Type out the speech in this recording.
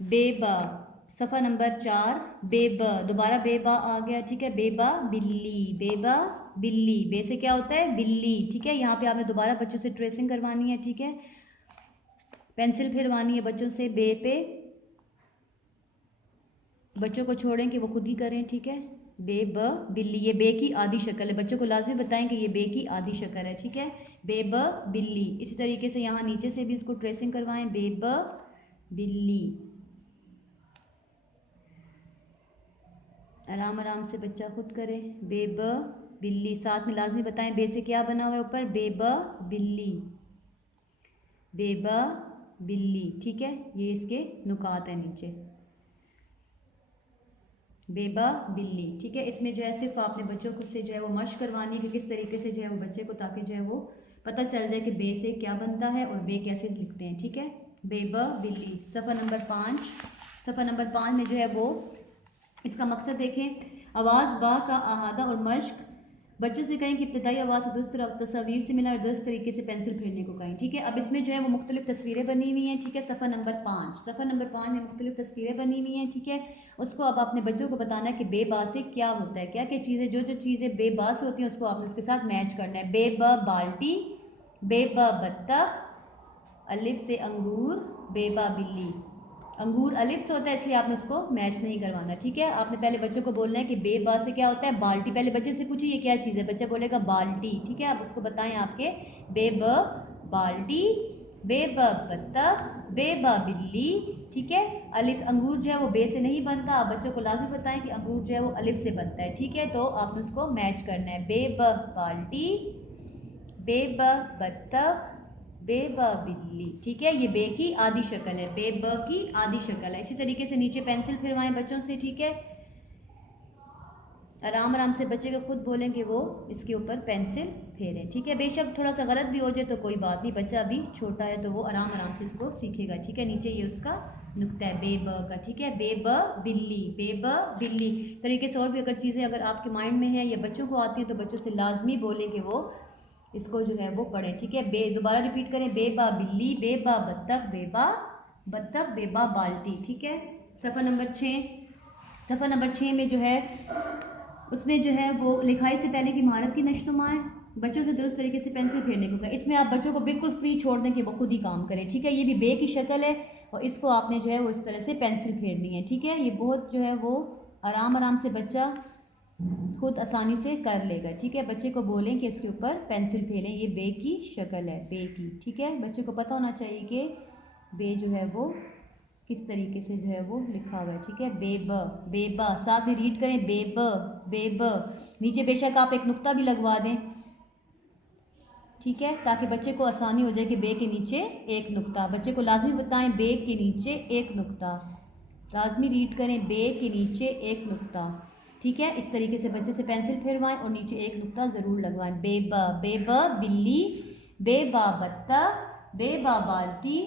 बेबा, सफ़ा नंबर 4 बेबा, दोबारा बेबा आ गया, ठीक है। बेबा बिल्ली, बेबा बिल्ली, बे से क्या होता है बिल्ली, ठीक है। यहाँ पे आपने दोबारा बच्चों से ट्रेसिंग करवानी है, ठीक है। पेंसिल फिरवानी है बच्चों से बे पे, बच्चों को छोड़ें कि वो खुद ही करें, ठीक है। बे ब बिल्ली, ये बे की आधी शक्ल है, बच्चों को लाजमी बताएं कि ये बे की आधी शक्ल है, ठीक है। बे ब बिल्ली। इसी तरीके से यहाँ नीचे से भी इसको ट्रेसिंग करवाएं, बे ब बिल्ली। आराम आराम से बच्चा खुद करे, बे ब बिल्ली। साथ में लाजमी बताएं बे से क्या बना हुआ है ऊपर, बे ब बिल्ली, बे ब बिल्ली, ठीक है। ये इसके नुकात है नीचे, बेबा बिल्ली, ठीक है। इसमें जो है सिर्फ आपने बच्चों को से जो है वो मश्क करवानी है कि किस तरीके से जो है वो बच्चे को, ताकि जो है वो पता चल जाए कि बे से क्या बनता है और बे कैसे लिखते हैं, ठीक है। बेबा बिल्ली, सफ़ा नंबर 5। सफ़ा नंबर 5 में जो है वो इसका मकसद देखें, आवाज़ बा का अहादा और मश्क। बच्चों से कहें कि इब्तदाई आवाज़ को दुरुस्त तस्वीर से मिला और दुरुस्त तरीके से पेंसिल फेरने को कहें, ठीक है। अब इसमें जो है वो मुख्तलिफ तस्वीरें बनी हुई हैं, ठीक है। सफ़ा नंबर 5, सफ़ा नंबर 5 में मुख्तलिफ तस्वीरें बनी हुई हैं, ठीक है। उसको अब अपने बच्चों को बताना है कि बेबा से क्या होता है, क्या क्या चीज़ें, जो जो चीज़ें बेबा से होती हैं उसको आपने उसके साथ मैच करना है। बेबा बाल्टी, बेबा बत्तख, अलिफ से अंगूर, बेबा बिल्ली। अंगूर अलिफ से होता है इसलिए आपने उसको मैच नहीं करवाना, ठीक है। आपने पहले बच्चों को बोलना है कि बेबा से क्या होता है बाल्टी। पहले बच्चे से पूछिए ये क्या चीज़ है, बच्चा बोलेगा बाल्टी, ठीक है। आप उसको बताएं आपके बेब बाल्टी, बेब बत्तख, बेबा बिल्ली, ठीक है। अलिफ अंगूर जो है वो बे से नहीं बनता, आप बच्चों को लाजमी बताएं कि अंगूर जो है वो अलिफ से बनता है, ठीक है। तो आपने उसको मैच करना है, बेब बाल्टी, बेब बत्तख, बेब बिल्ली, ठीक है। ये बे की आधी शक्ल है, बेब की आधी शक्ल है। इसी तरीके से नीचे पेंसिल फिरवाएं बच्चों से, ठीक है। आराम आराम से बच्चे को खुद बोलें कि वो इसके ऊपर पेंसिल फेरें, ठीक है। बेशक थोड़ा सा गलत भी हो जाए तो कोई बात नहीं, बच्चा अभी छोटा है तो वो आराम आराम से इसको सीखेगा, ठीक है। नीचे ये उसका नुक्ता है बेब का, ठीक है। बेब बिल्ली, बेब बिल्ली तरीके से। और भी अगर चीज़ें अगर आपके माइंड में है या बच्चों को आती है तो बच्चों से लाजमी बोलें कि वो इसको जो है वो पढ़ें, ठीक है। बे दोबारा रिपीट करें, बेबा बिल्ली, बेबा बत्तख, बेबा बत्तख, बेबा बाल्टी, ठीक है। सफ़ा नंबर 6, सफ़ा नंबर 6 में जो है उसमें जो है वो लिखाई से पहले की महारत की नशनुमा है, बच्चों से दुरुस्त तरीके से पेंसिल फेरने को कहा। इसमें आप बच्चों को बिल्कुल फ्री छोड़ दें कि वो खुद ही काम करें, ठीक है। ये भी बे की शक्ल है और इसको आपने जो है वो इस तरह से पेंसिल फेरनी है, ठीक है। ये बहुत जो है वो आराम आराम से बच्चा खुद आसानी से कर लेगा, ठीक है। बच्चे को बोलें कि इसके ऊपर पेंसिल फेरें, ये बे की शक्ल है, बे की, ठीक है। बच्चे को पता होना चाहिए कि बे जो है वो किस तरीके से जो है वो लिखा हुआ है, ठीक है। बेब, बेबा, साथ में रीड करें, बेब, बेब। नीचे बेशक आप एक नुक्ता भी लगवा दें, ठीक है, ताकि बच्चे को आसानी हो जाए कि बे के नीचे एक नुक्ता। बच्चे को लाजमी बताएं बे के नीचे एक नुक्ता, लाजमी रीड करें बे के नीचे एक नुक्ता, ठीक है। इस तरीके से बच्चे से पेंसिल फिरवाएं और नीचे एक नुक्ता ज़रूर लगवाएं। बेबा, बेबा बिल्ली, बेबा बत्तख, बेबा बाल्टी,